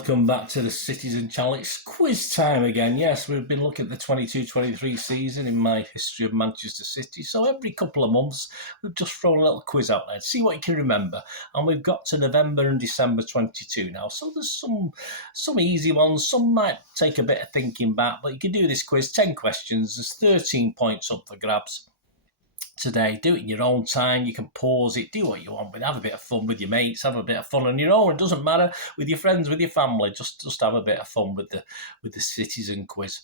welcome back to the Citizen Channel. It's quiz time again. Yes, we've been looking at the 22-23 season in my history of Manchester City. So every couple of months, we've just thrown a little quiz out there to see what you can remember. And we've got to November and December 22 now. So there's some easy ones. Some might take a bit of thinking back, but you can do this quiz, 10 questions. There's 13 points up for grabs today. Do it in your own time. You can pause it, do what you want, but have a bit of fun with your mates, have a bit of fun on your own. It doesn't matter, with your friends, with your family. Just have a bit of fun with the Citizen quiz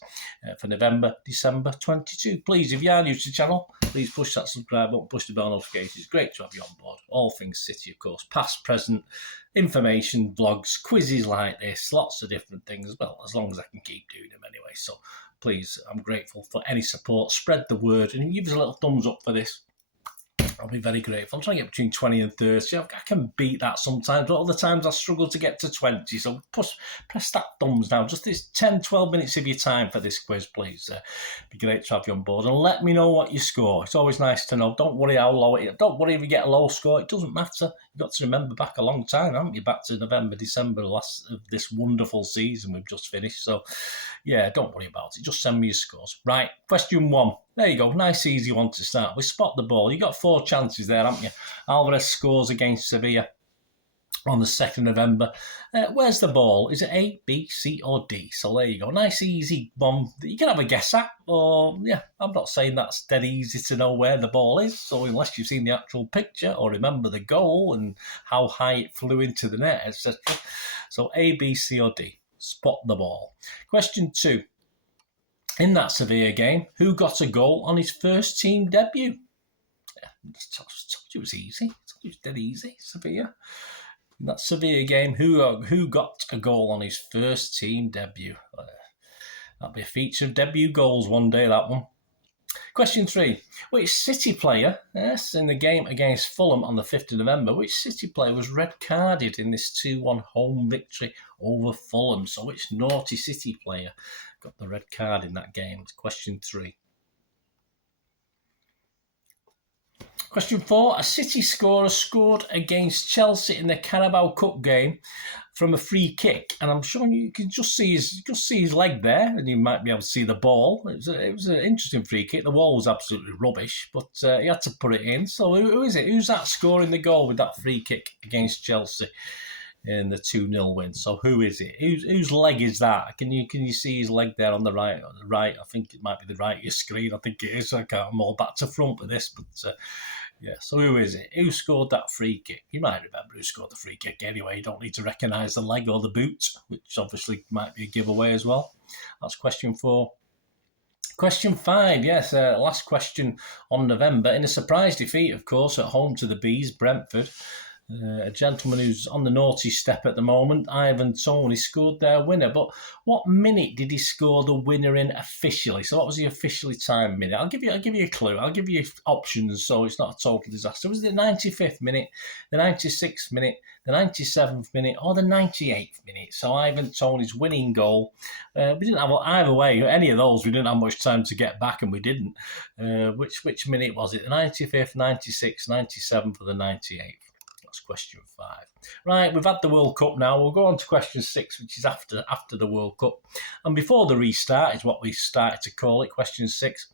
for November, December 22. Please, if you are new to the channel, please push that subscribe button, push the bell notifications. It's great to have you on board. All things City, of course, past, present, information, vlogs, quizzes like this, lots of different things. Well, as long as I can keep doing them anyway. So please, I'm grateful for any support. Spread the word and give us a little thumbs up for this. I'll be very grateful. I'm trying to get between 20 and 30. I can beat that sometimes, but other times I struggle to get to 20. So press that thumbs down. Just this 10, 12 minutes of your time for this quiz, please. It'd be great to have you on board. And let me know what you score. It's always nice to know. Don't worry how low it is. Don't worry if you get a low score. It doesn't matter. You've got to remember back a long time, haven't you? Back to November, December, last of this wonderful season we've just finished. So, yeah, don't worry about it. Just send me your scores. Right, question 1. There you go. Nice, easy one to start. We spot the ball. You got 4 chances there, haven't you? Alvarez scores against Sevilla on the 2nd of November. Where's the ball? Is it A, B, C, or D? So there you go. Nice, easy one that you can have a guess at. Or, yeah, I'm not saying that's dead easy to know where the ball is. So unless you've seen the actual picture or remember the goal and how high it flew into the net, etc. So A, B, C, or D. Spot the ball. Question 2. In that Sevilla game, who got a goal on his first team debut? Yeah, I told you it was easy. I told you it was dead easy, Sevilla. In that Sevilla game, who got a goal on his first team debut? That'll be a feature of debut goals one day, that one. Question 3. Which City player, yes, in the game against Fulham on the 5th of November, which City player was red-carded in this 2-1 home victory over Fulham? So which naughty City player got the red card in that game? It's question 3. Question 4. A City scorer scored against Chelsea in the Carabao Cup game from a free kick, and I'm sure you can just see his leg there, and you might be able to see the ball. It was an interesting free kick. The wall was absolutely rubbish, but he had to put it in. So who is it? Who's that scoring the goal with that free kick against Chelsea in the 2-0 win? So who is it? Whose leg is that? Can you see his leg there on the right? I think it might be the right of your screen. I think it is. I can't. I'm all back to front with this, but. Yeah, so who is it? Who scored that free kick? You might remember who scored the free kick anyway. You don't need to recognise the leg or the boot, which obviously might be a giveaway as well. That's question 4. Question 5, yes, last question on November. In a surprise defeat, of course, at home to the Bees, Brentford. A gentleman who's on the naughty step at the moment, Ivan Toney, scored their winner. But what minute did he score the winner in officially? So what was the officially timed minute? I'll give you a clue. I'll give you options so it's not a total disaster. Was it the 95th minute, the 96th minute, the 97th minute, or the 98th minute? So Ivan Toney's winning goal. We didn't have either way. Any of those, we didn't have much time to get back, and we didn't. Which minute was it? The 95th, 96th, 97th, or the 98th? Question 5. Right, we've had the World Cup now. We'll go on to question 6, which is after the World Cup. And before the restart is what we started to call it, question 6.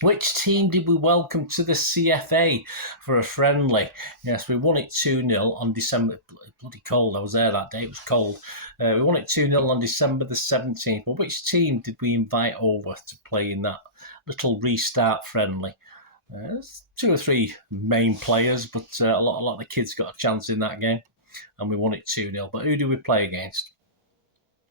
Which team did we welcome to the CFA for a friendly? Yes, we won it 2-0 on December. Bloody cold. I was there that day. It was cold. We won it 2-0 on December the 17th. But which team did we invite over to play in that little restart friendly? There's 2 or 3 main players, but a lot of the kids got a chance in that game, and we won it 2-0. But who do we play against?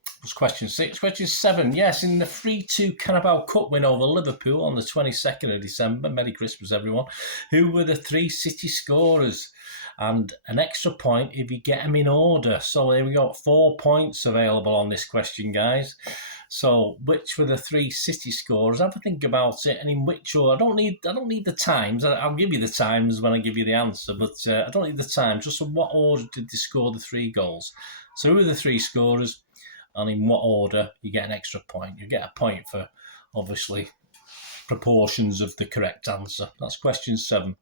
That was question 6. Question 7, yes, in the 3-2 Carabao Cup win over Liverpool on the 22nd of December. Merry Christmas, everyone. Who were the 3 City scorers? And an extra point if you get them in order. So there we got 4 points available on this question, guys. So, which were the 3 City scorers? Have a think about it, and in which order. I don't need the times. I'll give you the times when I give you the answer, but I don't need the times. Just in what order did they score the 3 goals? So, who are the 3 scorers, and in what order? You get an extra point. You get a point for, obviously, proportions of the correct answer. That's question 7.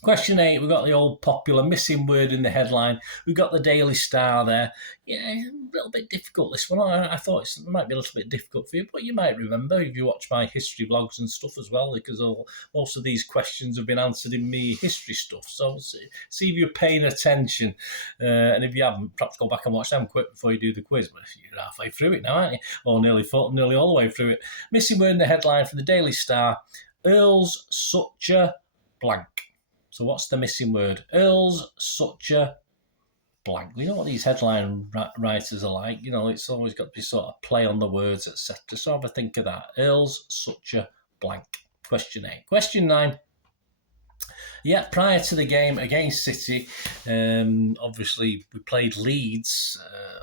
Question 8, we've got the old popular missing word in the headline. We've got the Daily Star there. Yeah, a little bit difficult, this one. I thought it might be a little bit difficult for you, but you might remember if you watch my history vlogs and stuff as well, because most of these questions have been answered in me history stuff. So see if you're paying attention. And if you haven't, perhaps go back and watch them quick before you do the quiz. But you're halfway through it now, aren't you? Or nearly all the way through it. Missing word in the headline for the Daily Star. Earl's such a blank. So what's the missing word? Earl's such a blank. We know what these headline writers are like. It's always got to be sort of play on the words, etc. So have a think of that. Earl's such a blank. Question 8. Question 9. Yeah, prior to the game against City, obviously we played Leeds,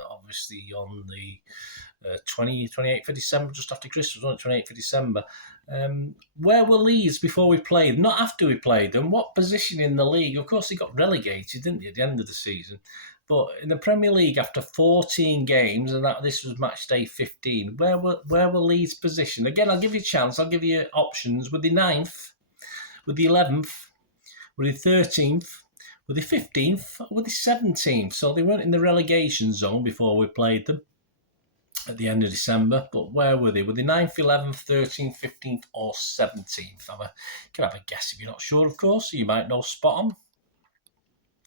obviously on the 28th of December, just after Christmas, wasn't it? 28th of December. Where were Leeds before we played? Not after we played them. What position in the league? Of course, they got relegated, didn't they, at the end of the season? But in the Premier League, after 14 games, and this was match day 15, where were Leeds' position? Again, I'll give you a chance. I'll give you options. Were they 9th? Were they 11th? Were they 13th? Were they 15th? Or were they 17th? So they weren't in the relegation zone before we played them at the end of December, but where were they? Were they 9th, 11th, 13th, 15th, or 17th? You can have a guess if you're not sure, of course. You might know spot on.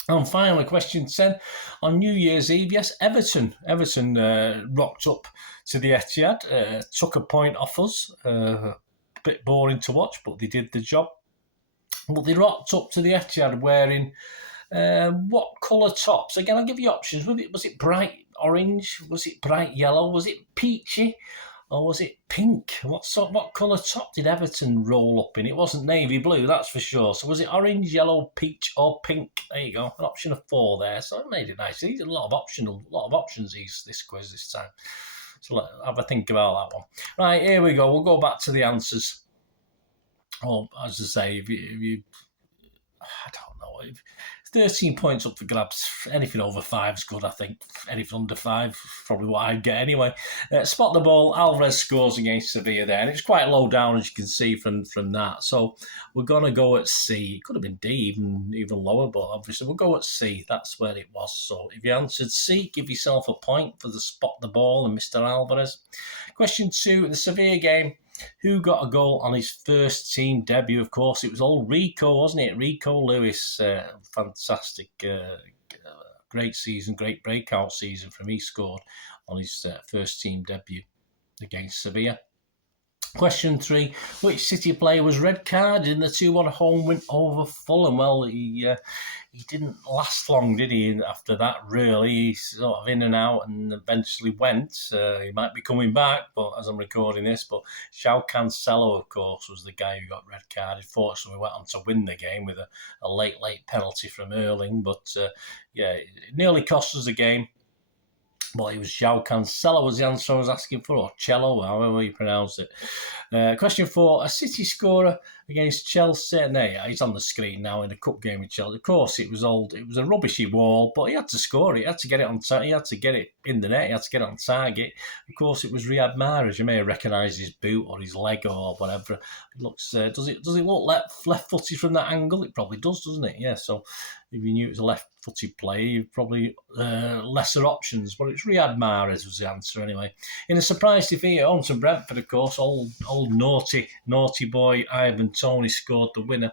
And finally, question 10. On New Year's Eve, yes, Everton rocked up to the Etihad, took a point off us. A bit boring to watch, but they did the job. But they rocked up to the Etihad wearing what colour tops? Again, I'll give you options. Was it bright orange? Was it bright yellow? Was it peachy? Or was it pink? What colour top did Everton roll up in? It wasn't navy blue, that's for sure. So was it orange, yellow, peach, or pink? There you go, an option of 4 there. So it made it nice. These are a lot of options. This quiz this time. So have a think about that one. Right, here we go. We'll go back to the answers. Well, as I say, if you I don't know. 13 points up for grabs. Anything over 5 is good, I think. Anything under 5, probably what I'd get anyway. Spot the ball. Alvarez scores against Sevilla there. And it's quite low down, as you can see from that. So we're going to go at C. It could have been D, even lower, but obviously we'll go at C. That's where it was. So if you answered C, give yourself a point for the spot the ball and Mr. Alvarez. Question 2, the Sevilla game. Who got a goal on his first team debut? Of course, it was old Rico, wasn't it? Rico Lewis, fantastic, great season, great breakout season from he scored on his first team debut against Sevilla. Question 3, which City player was red carded in the 2-1 home win over Fulham? Well, he didn't last long, did he, after that, really? He's sort of in and out and eventually went. He might be coming back, but as I'm recording this, but João Cancelo, of course, was the guy who got red carded. Fortunately, we went on to win the game with a late penalty from Erling, but it nearly cost us the game. Well, it was João Cancelo was the answer I was asking for, or Cello, however you pronounce it. Question 4, a City scorer against Chelsea. No, he's on the screen now in a cup game with Chelsea. Of course, it was a rubbishy wall, but he had to score it. He had to get it on target. He had to get it in the net. He had to get it on target. Of course, it was Riyad Mahrez. You may recognise his boot or his leg or whatever. It looks. Does it look left-footed from that angle? It probably does, doesn't it? Yeah. So if you knew it was a left-footed player, you'd probably lesser options. But it's Riyad Mahrez was the answer anyway. In a surprise defeat at home to Brentford, of course, old naughty boy Ivan Toney scored the winner.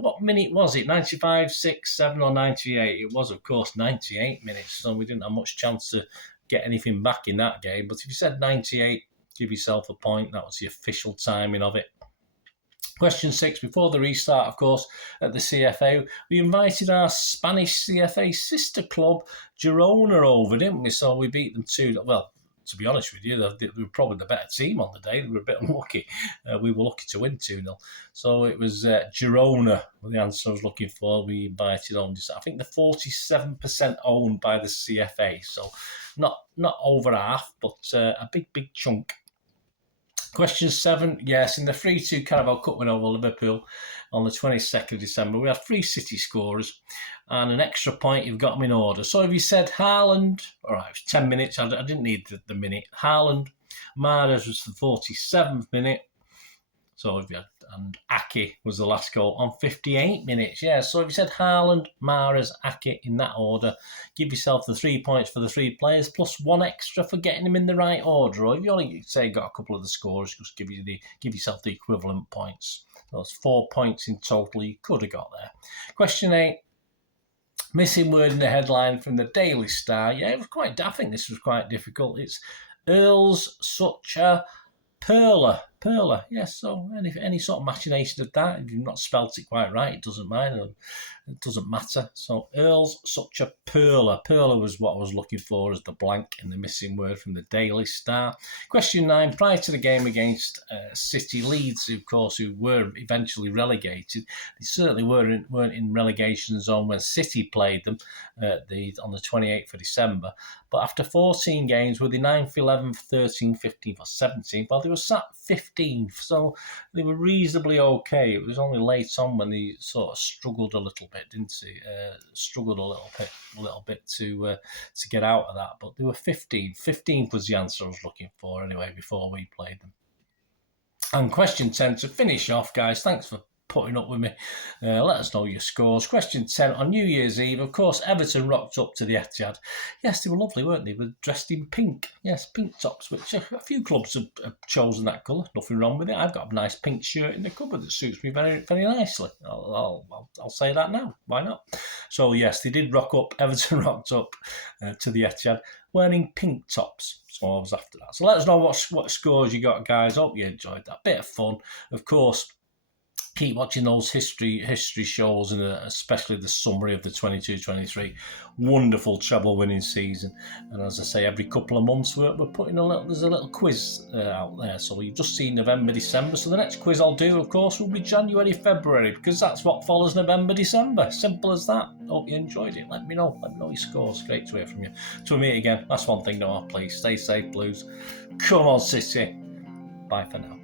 What minute was it? 95, 6, 7 or 98? It was, of course, 98 minutes, so we didn't have much chance to get anything back in that game. But if you said 98, give yourself a point. That was the official timing of it. Question 6, before the restart, of course, at the CFA, we invited our Spanish CFA sister club, Girona, over, didn't we? So we beat them 2-0. Well, to be honest with you, they were probably the better team on the day. They were a bit unlucky. We were lucky to win 2-0. So it was Girona, the answer I was looking for. We invited on. I think they're 47% owned by the CFA. So not over half, but a big chunk. Question 7, yes, in the 3-2 Carabao Cup win over Liverpool on the 22nd of December, we had 3 City scorers and an extra point. You've got them in order. So if you said Haaland, all right, it was 10 minutes. I didn't need the minute. Haaland, Mahrez was the 47th minute. So if you had, and Aki was the last goal on 58 minutes. Yeah, so if you said Haaland, Mahrez, Aki in that order, give yourself the 3 points for the 3 players plus 1 extra for getting them in the right order. Or if you only say got a couple of the scores, just give yourself the equivalent points. So it's 4 points in total you could have got there. Question 8. Missing word in the headline from the Daily Star. Yeah, it was quite. I think this was quite difficult. It's Earl's such a Perler, yes. So any sort of machination of that, if you've not spelt it quite right, it doesn't matter. It doesn't matter. So Earl's such a Perler. Perler was what I was looking for as the blank in the missing word from the Daily Star. Question 9. Prior to the game against City Leeds, of course, who were eventually relegated, they certainly weren't in relegation zone when City played them on the 28th of December. But after 14 games, were they 9th, 11th, 13th, 15th, or 17th? Well, they were sat 15th, so they were reasonably okay. It was only late on when they sort of struggled a little bit, didn't they? Struggled a little bit to get out of that. But they were 15th. 15th was the answer I was looking for anyway before we played them. And question 10 to finish off, guys. Thanks for putting up with me. Let us know your scores. Question 10. On New Year's Eve, of course, Everton rocked up to the Etihad. Yes, they were lovely, weren't they? They were dressed in pink. Yes, pink tops, which a few clubs have chosen that colour. Nothing wrong with it. I've got a nice pink shirt in the cupboard that suits me very, very nicely. I'll say that now. Why not? So, yes, they did rock up. Everton rocked up to the Etihad wearing pink tops. So I was after that. So let us know what scores you got, guys. Hope you enjoyed that. Bit of fun. Of course, keep watching those history shows, and especially the summary of the 22-23 wonderful treble winning season. And as I say, every couple of months we're putting there's a little quiz out there. So you've just seen November, December. So the next quiz I'll do, of course, will be January, February, because that's what follows November, December. Simple as that. Hope you enjoyed it. Let me know your scores. Great to hear from you. Till we meet again, that's one thing, please stay safe, Blues. Come on, City. Bye for now.